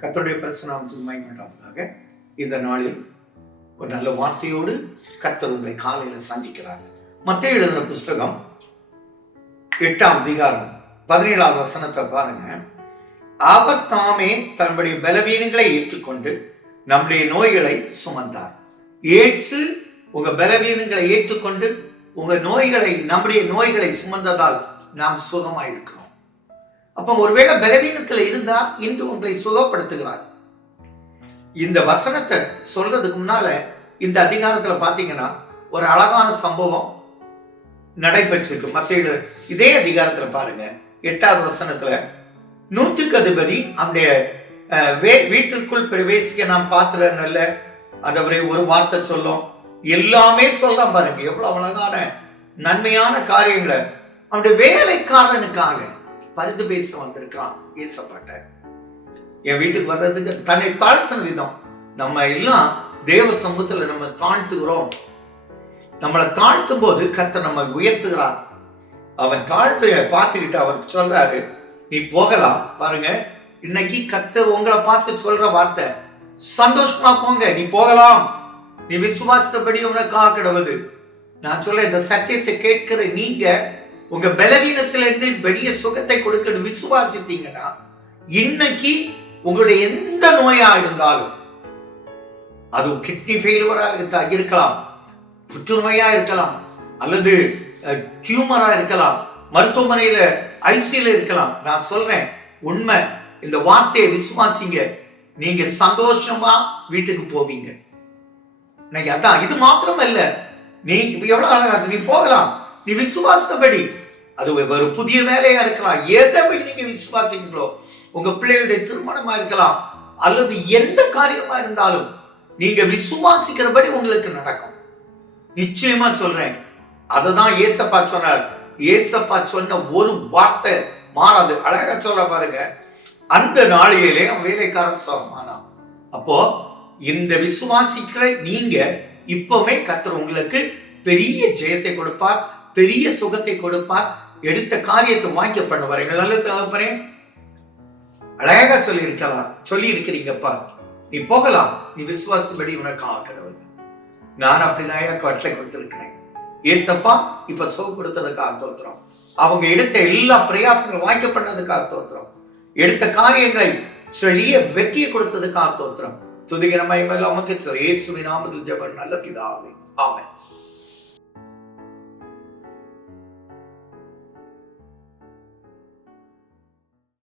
கர்த்தருடைய பிரசனாமத்துக்கு மயப்பட்டாவதாக இந்த நாளில் ஒரு நல்ல வார்த்தையோடு கத்தர் உங்களை காலையில் சந்திக்கிறார். மத்திய எழுதின புஸ்தகம் எட்டாம் அதிகாரம் பதினேழாவது வசனத்தை பாருங்க. அவர் தாமே தன்னுடைய பலவீனங்களை ஏற்றுக்கொண்டு நம்முடைய நோய்களை சுமந்தார். இயேசு உங்க பலவீனங்களை ஏற்றுக்கொண்டு உங்க நோய்களை நம்முடைய நோய்களை சுமந்ததால் நாம் சுகமாயிருக்கிறோம். அப்ப ஒருவேளை பலவீனத்துல இருந்தா இன்று உங்களை சுகப்படுத்துகிறார். இந்த வசனத்தை சொல்றதுக்கு முன்னால இந்த அதிகாரத்துல பாத்தீங்கன்னா ஒரு அழகான சம்பவம் நடைபெற்றிருக்கு. மத்திய இதே அதிகாரத்துல பாருங்க. எட்டாவது வசனத்துல நூற்றுக்கு அதிபதி அவனுடைய வே- வீட்டிற்குள் பிரவேசிக்க நாம் பார்த்துல நல்ல ஆண்டவரே ஒரு வார்த்தை சொல்லும். எல்லாமே சொல்லலாம் பாருங்க. எவ்வளவு அழகான நன்மையான காரியங்களை. அவனுடைய வேலைக்காரனுக்காக பரிந்து பேச வந்திருக்கான் ஏசப்பட்ட என் வீட்டுக்கு வர்றதுக்கு தன்னை தாழ்த்தின விதம். நம்ம எல்லாம் தேவ சமூகத்துல நம்ம தாழ்த்துகிறோம். நம்மளை தாழ்த்தும் போது கத்த நம்ம உயர்த்துகிறார். அவன் தாழ்த்தைய பார்த்துக்கிட்டு அவர் சொல்றாரு நீ போகலாம் பாருங்க. இன்னைக்கு கத்த உங்களை பார்த்து சொல்ற வார்த்தை சந்தோஷமா போங்க நீ போகலாம். நீ விசுவாசத்தபடி உனக்காக கிடவது நான் சொல்ல இந்த சத்தியத்தை கேட்கிற நீங்க உங்க பலவீனத்திலிருந்து பெரிய சுகத்தை கொடுக்கணும் விசுவாசித்தீங்கன்னா இன்னைக்கு உங்களுடைய எந்த நோயா இருந்தாலும் அது கிட்னி ஃபெயிலுவரா இருக்கலாம் புற்றுநோயா இருக்கலாம் அல்லது டியூமரா இருக்கலாம் மருத்துவமனையில ஐசியில இருக்கலாம். நான் சொல்றேன் உண்மை. இந்த வார்த்தையை விசுவாசிங்க. நீங்க சந்தோஷமா வீட்டுக்கு போவீங்க. நான் அதான் இது மாத்திரம் இல்ல நீ எவ்வளவு அழகாச்சு நீ போகலாம். நீ விசுவாசத்தபடி அது ஒரு புதிய வேலையா இருக்கலாம். எதை நீங்க விசுவாசிங்களோ உங்க பிள்ளைகளுடைய திருமணமா இருக்கலாம் அல்லது எந்த காரியமா இருந்தாலும் நீங்க விசுவாசிக்கிறபடி உங்களுக்கு நடக்கும். நிச்சயமா சொல்றேன். அதை தான் ஏசப்பா சொன்னார். ஏசப்பா சொன்ன ஒரு வார்த்தை மாறாது. அழகா சொல்ற பாருங்க. அந்த நாளிலே அவன் வேலைக்காரன் சோகமானா அப்போ இந்த விசுவாசிக்கிற நீங்க இப்பவுமே கத்தர் உங்களுக்கு பெரிய ஜெயத்தை கொடுப்பார். பெரிய சுகத்தை கொடுப்பார். எடுத்த காரியத்தை வாங்கிய பண்ணுவார்கள் நல்ல தகப்பனே அழகா சொல்லி இருக்கலாம் சொல்லி இருக்கிறீங்கப்பா நீ போகலாம். நீ விசுவாசப்படி உனக்கு ஆக்கிடுவது நான் அப்படிதான் கட்டளை கொடுத்திருக்கிறேன். ஏசப்பா இப்ப சோக கொடுத்ததுக்காக தோத்துறோம். அவங்க எடுத்த எல்லா பிரயாசங்களும் வாங்கிக்கப்படுனதுக்காக தோத்துறோம். எடுத்த காரியங்களை செழிய வெற்றியை கொடுத்ததுக்காக தோத்துறோம். துதிகரமாய் மேல அமைக்க இயேசுவின் நாமத்தில் ஜெபம். நல்ல பிதாவே. ஆமென்.